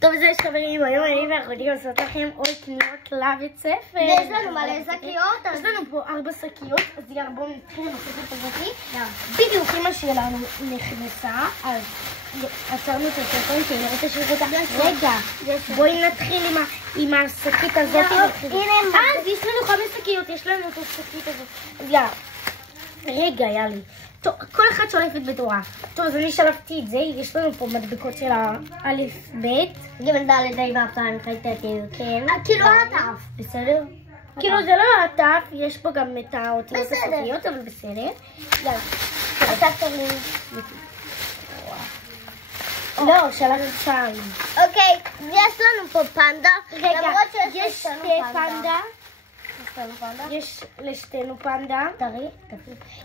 טוב, זה חברים, היום אני ואחותי עושות לכם עוד קניות לבית ספר. ויש לנו מלא שקיות. יש לנו פה 4 שקיות, אז יאללה, בואו נתחיל עם השקית הזאתי. בדיוק אמא שלנו נכנסה, אז עצרנו את הסרטון כי אני לא רוצה שיראו אותה. רגע, בואי נתחיל עם השקית הזאתי. אז יש לנו 5 שקיות, יש לנו את השקית הזאת. יאללה, רגע, יאללה. טוב, כל אחד שולפת בתורה. טוב, אז אני שלפתי את זה, יש לנו פה מדבקות של האלף בית. ג' ד' ה' והפעם חייטתי, כן. כאילו העטף. בסדר? כאילו זה לא העטף, יש פה גם את האותיות הסופיות, אבל בסדר. יאללה. עטף תרלים. לא, שלחת 2. אוקיי, יש לנו פה פנדה. רגע, יש 2 פנדה. יש לשתינו פנדה.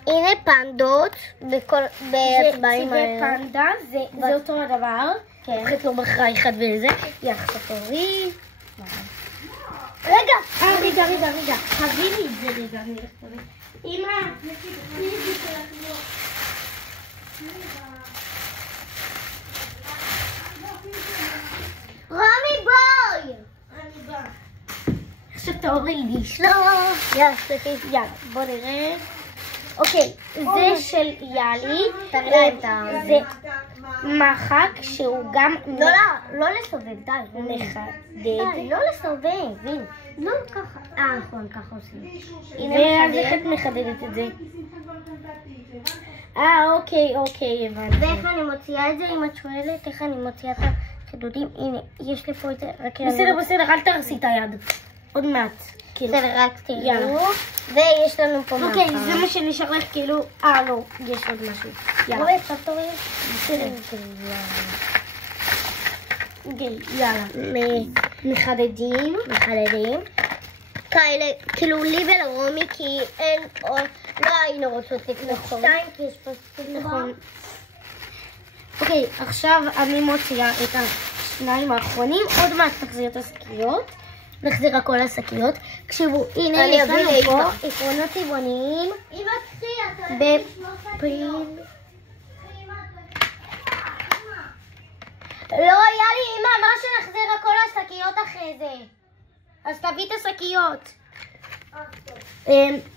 הנה פנדות בהצבעים זה פנדה, זה אותו הדבר. הולכת לו בחרה אחד וזה. יחסת תורי. רגע. רגע. תביא לי את זה רגע. אמא, תביא לי שלך לא. רמי בואי. אני באה. עכשיו תאורי לי. לא. יאללה, בוא נראה. אוקיי, זה של יאלי. זה מחק שהוא גם... לא לסובב, די. מחדד. לא לסובב, הנה. לא ככה. נכון, ככה עושים. ואז איך את מחדדת את זה? אוקיי, הבנתי. ואיך אני מוציאה את זה, אם את שואלת איך אני מוציאה את החידודים? הנה, יש לי פה את זה. בסדר, אל תרסי את היד. עוד מעט. בסדר, רק תראו. ויש לנו פה אוקיי, זה מה שנשאר לך, כאילו... לא, יש עוד משהו. יאללה. רואה, עכשיו תורי. בסדר. אוקיי, יאללה. מחדדים. כאלה, כאילו לי ולרומי, כי אין... לא היינו רוצות לקנות 2, כי יש פה נכון. אוקיי, עכשיו אני מוציאה את השניים האחרונים. עוד מעט נחזיר את השקיות. נחזיר הכל לשקיות. תקשיבו, הנה יש לנו פה עקרונות צבעוניים בפריל. לא, יאלי, אמא, אמרה שנחזיר הכל לשקיות אחרי זה. אז תביא את השקיות.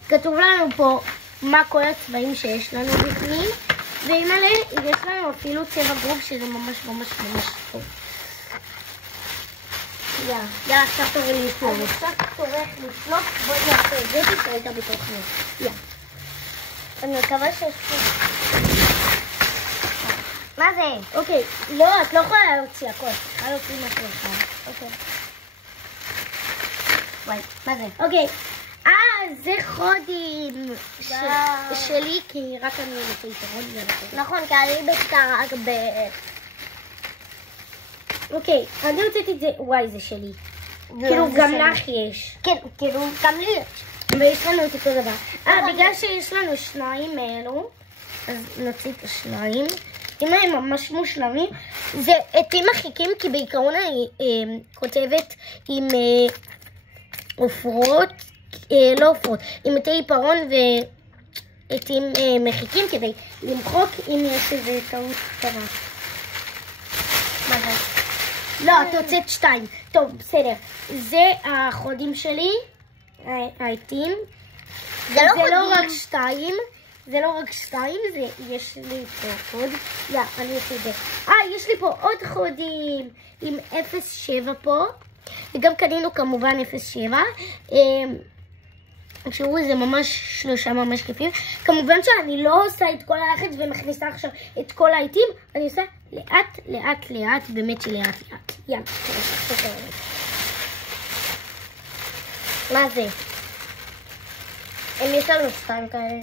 כתוב לנו פה מה כל הצבעים שיש לנו בפנים, ועם עליה יש לנו אפילו צבע גרוב שזה ממש טוב. יאללה, עכשיו תורי לי לפנות. עכשיו תורך לפנות, בואי נעשה את זה, תתראי את הביטוחים. יאללה. אני מקווה שיש פה... מה זה? אוקיי, לא, את לא יכולה להוציא הכל. צריכה להוציא משהו אחד. אוקיי. וואי, מה זה? אוקיי. זה חודים שלי, כי רק אני רוצה יתרון. נכון, כי אני בכתה רק אוקיי, אני הוצאתי את זה, וואי, זה שלי. כאילו, גם לך יש. כן, כאילו, גם לי יש. ויש לנו את אותו דבר. בגלל שיש לנו 2 מאלו, אז נוציא את ה2. אם הם ממש מושלמים, זה עטים מחיקים, כי בעיקרון אני כותבת עם עופרות, לא עופרות, עם עטי עיפרון ועטים מחיקים, כדי למחוק אם יש איזה טעות קטנה. מה זה? לא, את הוצאת 2. טוב, בסדר. זה החודים שלי, העטים. זה לא רק 2. זה לא רק 2, יש לי פה חוד. אני אעשה את זה. יש לי פה עוד חודים עם 0.7 פה. וגם קנינו כמובן 0.7. תראו, זה ממש 3 ממש כיפים. כמובן שאני לא עושה את כל הלחץ ומכניסה עכשיו את כל העטים. אני עושה לאט, באמת שלאט. יאללה. מה זה? אם יש לנו 2 כאלה.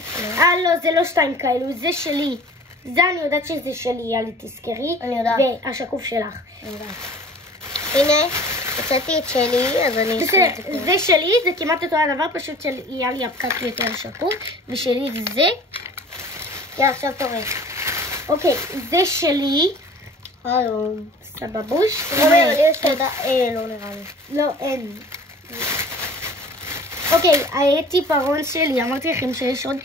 לא, זה לא 2 כאלו, זה שלי. זה אני יודעת שזה שלי, יאללה, תזכרי. אני יודעת. והשקוף שלך. אני יודעת. הנה, הוצאתי את שלי, אז אני אשאיר את זה. זה שלי, זה כמעט אותו הדבר, פשוט שיאללה הפקק יותר שקוף, ושלי זה זה. יאללה, עכשיו תורי. אוקיי, זה שלי. סבבוש. יש עוד... לא נראה לי. לא, אין. אוקיי, העט עיפרון שלי, אמרתי לכם שיש עוד...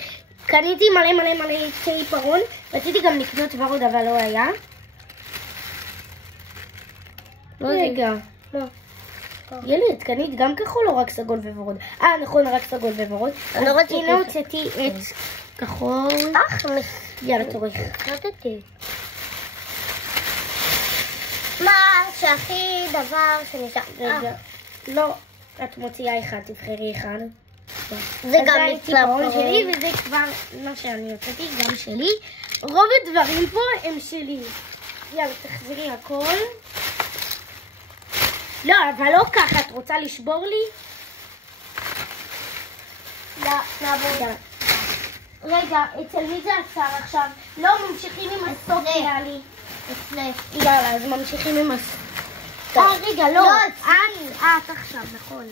קניתי מלא עטי עיפרון, רציתי גם לקנות כבר עוד, אבל לא היה. רגע. יהיה לי התקנית גם כחול או רק סגול וורוד? נכון, רק סגול וורוד. אני לא רציתי. הנה הוצאתי את כחול. יאללה, תורך. רציתי. מה שהכי דבר שנשאר? רגע. לא, את מוציאה אחד, תבחרי אחד. זה גם מצלפון שלי, וזה כבר מה שאני הוצאתי, גם שלי. רוב הדברים פה הם שלי. יאללה, תחזירי הכל. לא, אבל לא ככה, את רוצה לשבור לי? לא, נעבור. רגע, אצל מי זה עצר עכשיו? לא, ממשיכים עם הסוף, נראה לי. אצלך. יאללה, אז ממשיכים עם הסוף. רגע, לא. את עכשיו, נכון.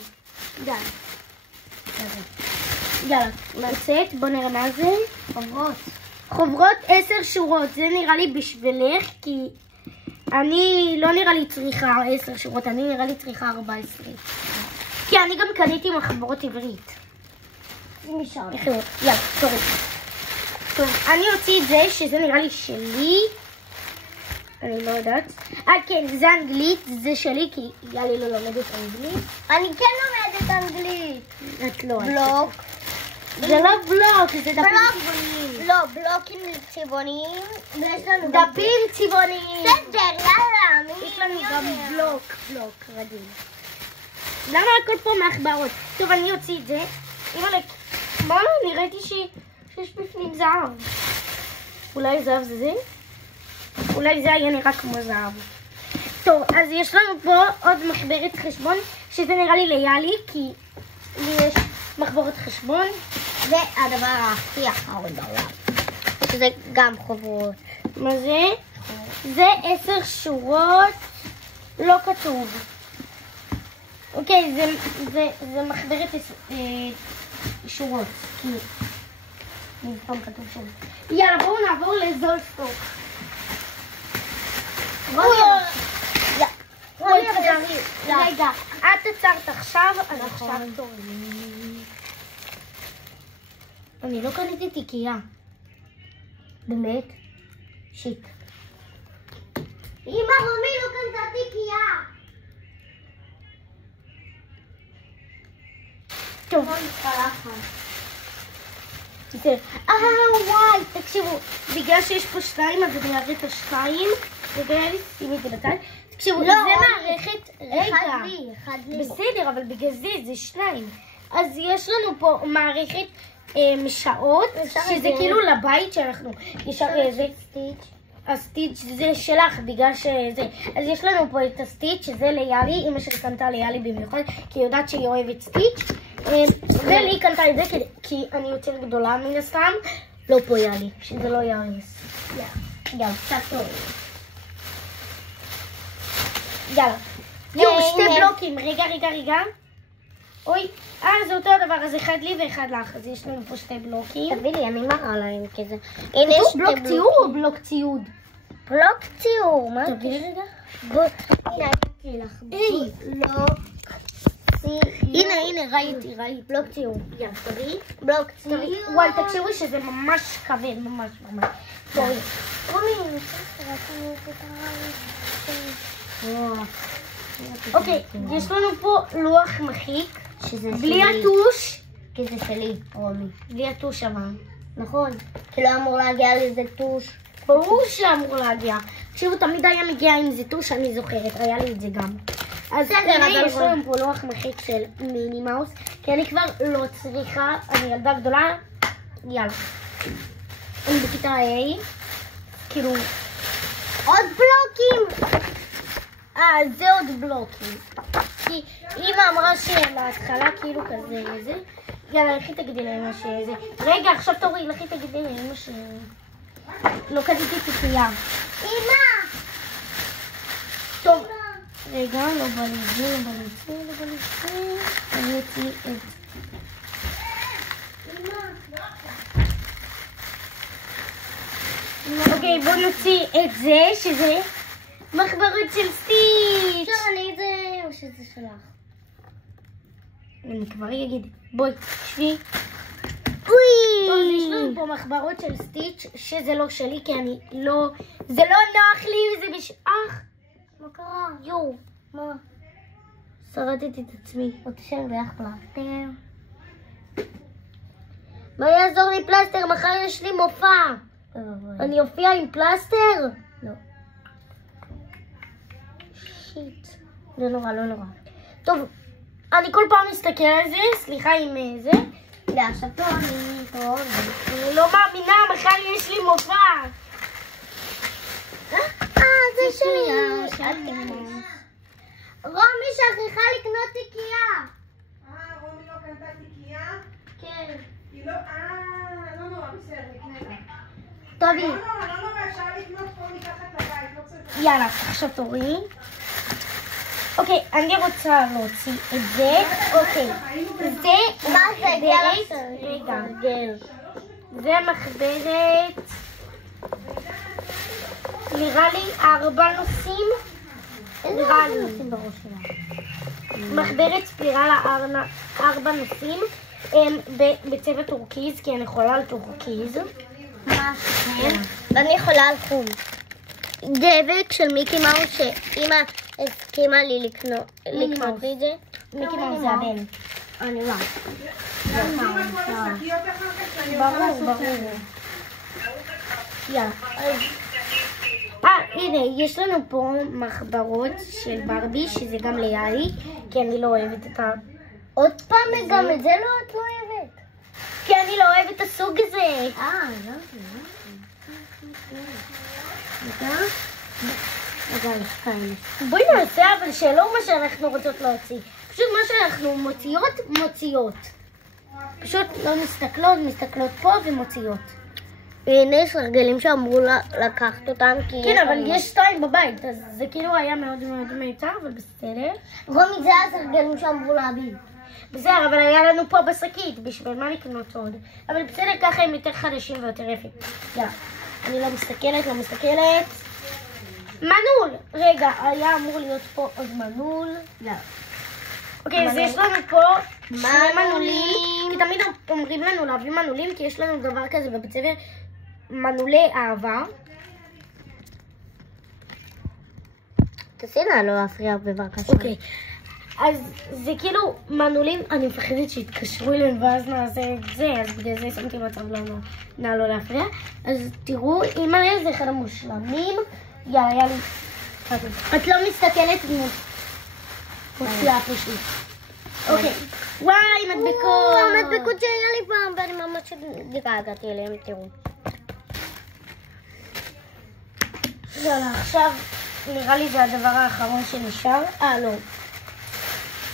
יאללה, נצאת, בוא נראה מה זה. חוברות. חוברות 10 שורות, זה נראה לי בשבילך, כי אני לא נראה לי צריכה 10 שורות, אני נראה לי צריכה 14. כי אני גם קניתי מחברות עברית. משם. יאללה, תורי. טוב, אני אוציא את זה, שזה נראה לי שלי. אני לא יודעת. כן, זה אנגלית, זה שלי, כי יאללה לא לומדת אנגלית. אני כן לומדת אנגלית. את לא. בלוק. זה לא בלוק, זה דפים צבעוניים. לא, בלוקים צבעוניים. ויש לנו דפים צבעוניים. בסדר, יאללה. יש לנו גם בלוק רגיל. למה הכל פה מהחברות? טוב, אני אוציא את זה. מה? נראיתי שיש בפנים זהב. אולי זהב זה זה? אולי זה היה נראה כמו זהב. טוב, אז יש לנו פה עוד מחברת חשבון, שזה נראה לי ליאלי, כי לי יש מחברת חשבון. זה הדבר הכי אחרון בעולם. שזה גם חוברות. מה זה? זה 10 שורות, לא כתוב. אוקיי, זה מחברת שורות, כי פעם כתוב שורות. יאללה, בואו נעבור לזולסטוק. רגע, את עצרת עכשיו, אז עכשיו תורי. אני לא קניתי תיקייה. באמת? שיט. אמא, רומי לא קנתה תיקייה. טוב. וואי, תקשיבו, בגלל שיש פה 2, אז אני אראה את ה2. רגע, שימי את זה בצד. תקשיבו, זה מערכת... רגע, אחד לי. בסדר, אבל בגלל זה 2. אז יש לנו פה מערכת שעות, שזה כאילו לבית שאנחנו... זה סטיץ'. הסטיץ' זה שלך, בגלל שזה... אז יש לנו פה את הסטיץ', שזה ליאלי, אמא שלי קנתה ליאלי במיוחד, כי היא יודעת שהיא אוהבת סטיץ'. ולי קנתה את זה, כי אני יותר גדולה מן הסתם. לא פה יאלי, שזה לא יאריס. יאללה, קצת טוב. יאללה. יואו, 2 בלוקים. רגע. אוי, זה אותו הדבר, אז אחד לי ואחד לך. אז יש לנו פה 2 בלוקים. תביא לי, אני מראה להם כזה. הנה יש בלוק ציור או בלוק ציוד? בלוק ציור, מה? תביא לי רגע. הנה, הייתי לך. בלוק ציור. הנה, ראיתי. בלוק ציור. יאללה, תביא. בלוק ציור. וואי, תקשיבו שזה ממש כבד, ממש. תורי. רומי, אוקיי, יש לנו פה לוח מחיק. שזה בלי הטוש. כי זה שלי, רומי. בלי הטוש אבל. נכון. כי לא אמור להגיע לזה טוש. ברור שאמור להגיע. תקשיבו, תמיד היה מגיע עם זה טוש, אני זוכרת, היה לי את זה גם. אז יש לנו פה לוח מחיק של מיני מאוס, כי אני כבר לא צריכה, אני ילדה גדולה, יאללה. אני בכיתה A, כאילו... עוד בלוקים! זה עוד בלוקים. כי אמא אמרה שלהתחלה כאילו כזה, זה... יאללה, לכי תגידי לאמא שזה... רגע, עכשיו תורי, לכי תגידי לאמא ש... לא קניתי תיקייה. אמא! טוב. רגע, לא בא לי זה. אני אוציא את... אוקיי, בוא נוציא את זה, שזה מחברות של סטיץ'. אפשר אני את זה או שזה שלך? אני כבר אגיד. בואי, שבי. אוי! טוב, יש לנו פה מחברות של סטיץ', שזה לא שלי, כי אני לא... זה לא נוח לי, זה בשאח. מה קרה? יואו. מה? שרדתי את עצמי. רוצה שנבח פלסטר? מה יעזור לי פלסטר? מחר יש לי מופע. אני אופיע עם פלסטר? לא. שיט. לא נורא, לא נורא. טוב, אני כל פעם מסתכל על זה, סליחה עם זה. עכשיו פה אני פה. אני לא מאמינה, מחר יש לי מופע. זה שלי. רומי שכחה לקנות תיקייה. רומי לא קנתה תיקייה? כן. היא לא... לא נורא, בסדר, נקנה לה. טובי. לא נורא, אפשר לקנות פה מתחת לבית, לא צריך... יאללה, עכשיו תורי. אוקיי, אני רוצה להוציא את זה. אוקיי, זה מה זה? מחברת. רגע, זה מחברת. נראה לי 4 נושאים. נראה לי. מחברת ספירלה 4 נושאים. בצבע טורקיז, כי אני יכולה על טורקיז. מה כן? ואני יכולה על חום. דבק של מיקי מאוס שאמא הסכימה לי לקנות לי את זה. מיקי מאוס זה הבן. אני לא. ברור. יאללה. הנה, יש לנו פה מחברות של ברבי, שזה גם ליאלי, כי אני לא אוהבת את ה... עוד פעם גם את זה את לא אוהבת. כי אני לא אוהבת את הסוג הזה. בואי נעשה אבל שלא מה שאנחנו רוצות להוציא. פשוט מה שאנחנו מוציאות. פשוט לא מסתכלות פה ומוציאות. והנה יש רגלים שאמרו לקחת אותם כי... כן, אבל יש 2 בבית, אז זה כאילו היה מאוד מאוד מיותר, אבל בסדר. רומי, זה הרגלים שאמרו להביא. בסדר, אבל היה לנו פה בשקית, בשביל מה לקנות עוד? אבל בסדר, ככה הם יותר חדשים ויותר יפים. יאללה, אני לא מסתכלת. מנעול! רגע, היה אמור להיות פה עוד מנעול. יאללה. אוקיי, אז יש לנו פה 2 מנעולים. כי תמיד אומרים לנו להביא מנעולים, כי יש לנו דבר כזה בבית ספר, מנעולי אהבה. תעשי לה לא להפריע בבקשה. אוקיי. אז זה כאילו מנעולים, אני מפחדת שיתקשרו אליהם ואז נעשה את זה, אז בגלל זה שמתי מצב נא לא להפריע. אז תראו, אמא זה אחד המושלמים. יאללה. את לא מסתכלת מוציאה פשוט. אוקיי. וואי, מדבקות. המדבקות שהיה לי פעם ואני ממש דגעגעתי אליהם, תראו. יאללה, עכשיו נראה לי זה הדבר האחרון שנשאר. לא.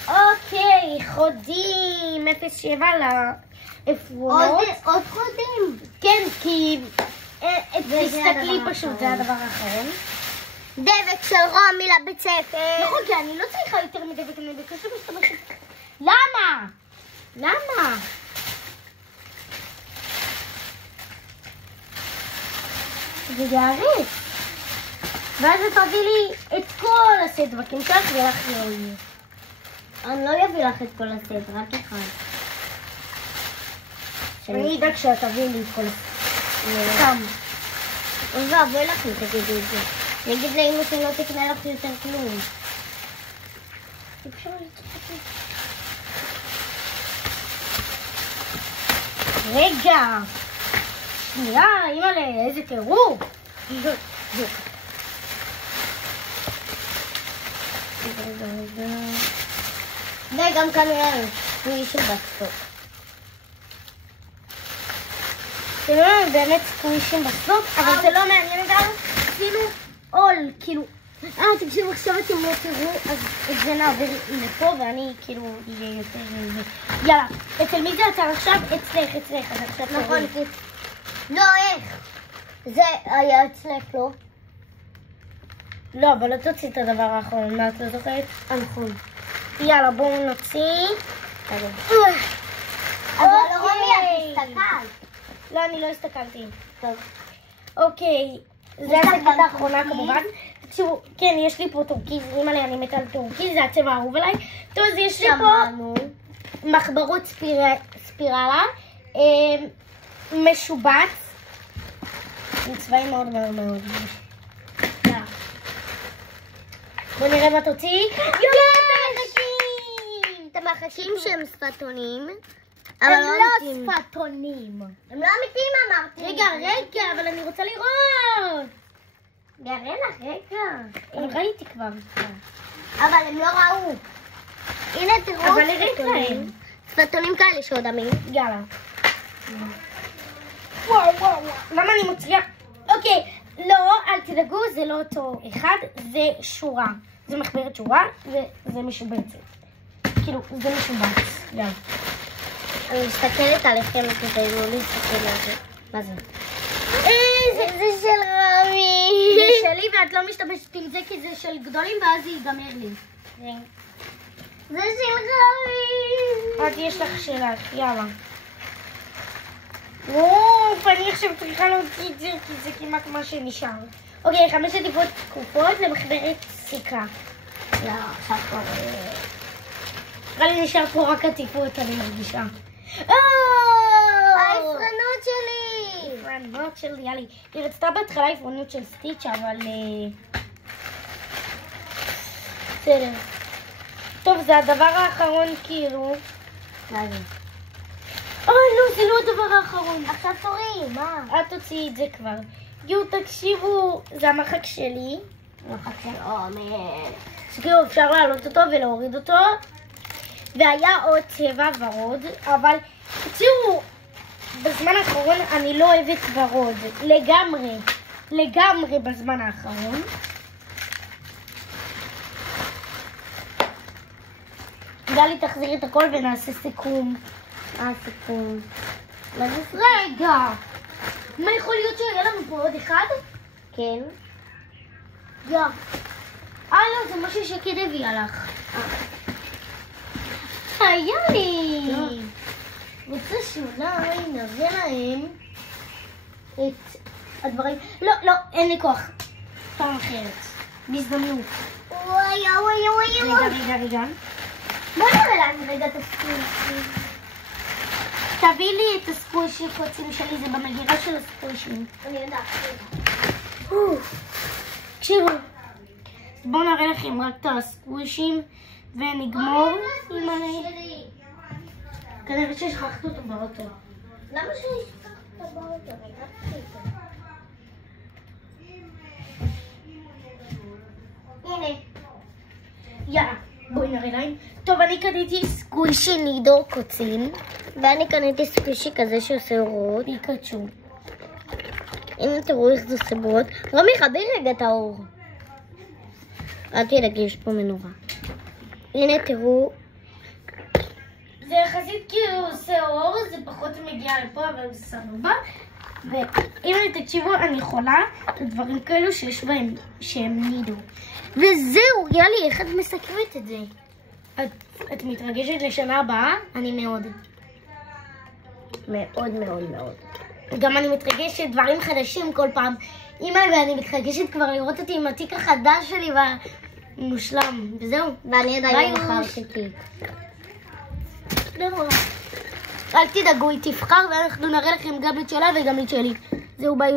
אוקיי, חודים, 07 לעפרונות. עוד חודים. כן, כי... תסתכלי פשוט, זה הדבר האחרון. דבק של רומי לבית ספר. נכון, כי אני לא צריכה יותר מדבק, אני בקושי משתמשת. למה? זה יעריך. ואז תביא לי את כל הסדבקים שלך ולך יהיה. אני לא אביא לך את כל הסט, רק אחד. אני אדאג שאת תביא לי את כל הסט. סתם. ואבוי לך אם תגידי את זה. אני אגיד לאמא שלא תקנה לך יותר כלום. אפשר לצחק. רגע. שנייה, אימא'לה, איזה טירוף. וגם כנראה סקוויש של בסטוק. זה לא באמת סקווישים בסטוק, אבל זה לא מעניין אותנו. עשינו עול, כאילו... תקשיבו, עכשיו אתם לא תראו, אז את זה נעביר לפה, ואני כאילו יהיה יותר... יאללה, אצל מי זה יצא עכשיו? אצלך, אז עכשיו תראו. נכון, לא, איך? זה היה אצלך, לא? לא, אבל לא תוציא את הדבר האחרון, מה את לא זוכרת? נכון. יאללה, בואו נוציא. אבל רומי, את הסתכלת. לא, אני לא הסתכלתי. טוב. אוקיי, זה השקית האחרונה כמובן. תקשיבו, כן, יש לי פה טורקיז, אימא'לה, אני מתה על טורקיז, זה הצבע האהוב עליי. טוב, אז יש לי פה מחברות ספירלה, משובץ, עם צבעים מאוד מאוד מאוד. בוא נראה מה תוציא. את המחקים שהם שפתונים. הם אבל לא אמיתיים. שפתונים. הם לא אמיתיים אמרתי. רגע, אבל אני רוצה לראות. יראה לך, רגע. אני ראיתי כבר. אבל הם לא ראו. הנה תראו אבל הראית להם. שפתונים כאלה שעוד עמים. יאללה. וואו. למה אני מוציאה? אוקיי, לא, אל תדאגו, זה לא אותו אחד, זה שורה. זה מחברת שורה, וזה משובצת. כאילו, זה משובץ. יאללה. אני מסתכלת עליכם כדי לא להסתכל על זה. מה זה? זה של רמי. זה שלי ואת לא משתמשת עם זה כי זה של גדולים ואז זה ייגמר לי. זה של רמי. את יש לך שלך, יאללה. וואו, אני עכשיו צריכה להוציא את זה כי זה כמעט מה שנשאר. אוקיי, 5 עטיפות תקופות למחברת סיכה. לא, עכשיו כבר... נראה לי נשאר פה רק עטיפות, אני מרגישה. העפרנות שלי. העפרנות של יאלי. היא רצתה בהתחלה עפרנות של סטיץ' אבל... בסדר. טוב, זה הדבר האחרון כאילו. מה זה? לא, זה לא הדבר האחרון. עכשיו תורי, מה? את תוציאי את זה כבר. יו, תקשיבו, זה המחק שלי. מחק של עומר. שכאילו אפשר להעלות אותו ולהוריד אותו. והיה עוד צבע ורוד, אבל תקשיבו, בזמן האחרון אני לא אוהבת ורוד. לגמרי בזמן האחרון. גלי, תחזירי את הכל ונעשה סיכום. סיכום. רגע! מה יכול להיות שיהיה לנו פה עוד אחד? כן. לא, זה משהו שקד הביאה לך. היה לי! רוצה שאולי נביא להם את הדברים... לא, אין לי כוח. פעם אחרת. בהזדמנות. וואי. רגע. בוא נראה להם רגע את הסקווישים. תביא לי את הסקווישי קוצים שלי, זה במגירה של הסקווישים. אני יודעת. תקשיבו. בואו נראה לכם רק את הסקווישים ונגמור עם שלי. כנראה ששכחת אותו באוטו. למה שהשכחת אותו באוטו? הנה. יאללה, בואי נראה להם. טוב, אני קניתי סקווישי נידור קוצים, ואני קניתי סקווישי כזה שעושה אורות. פיקצ'ו. הנה תראו איך זה עושה אורות. רמי, חבי רגע את האור. אל תדאגי, יש פה מנורה. הנה תראו. זה יחסית כאילו עושה אור, זה פחות מגיע לפה, אבל זה סבבה. ואם תקשיבו, אני יכולה לדברים כאלו שיש בהם, שהם נידו. וזהו, יאללה, איך את מסכמת את זה? את מתרגשת לשנה הבאה? אני מאוד. מאוד. גם אני מתרגשת דברים חדשים כל פעם. אמא, ואני מתרגשת כבר לראות אותי עם התיק החדש שלי והמושלם. וזהו. ואני עדיין בחרתי. אל תדאגו, היא תבחר ואנחנו נראה לכם גם את שלה וגם את שלי. זהו, ביי.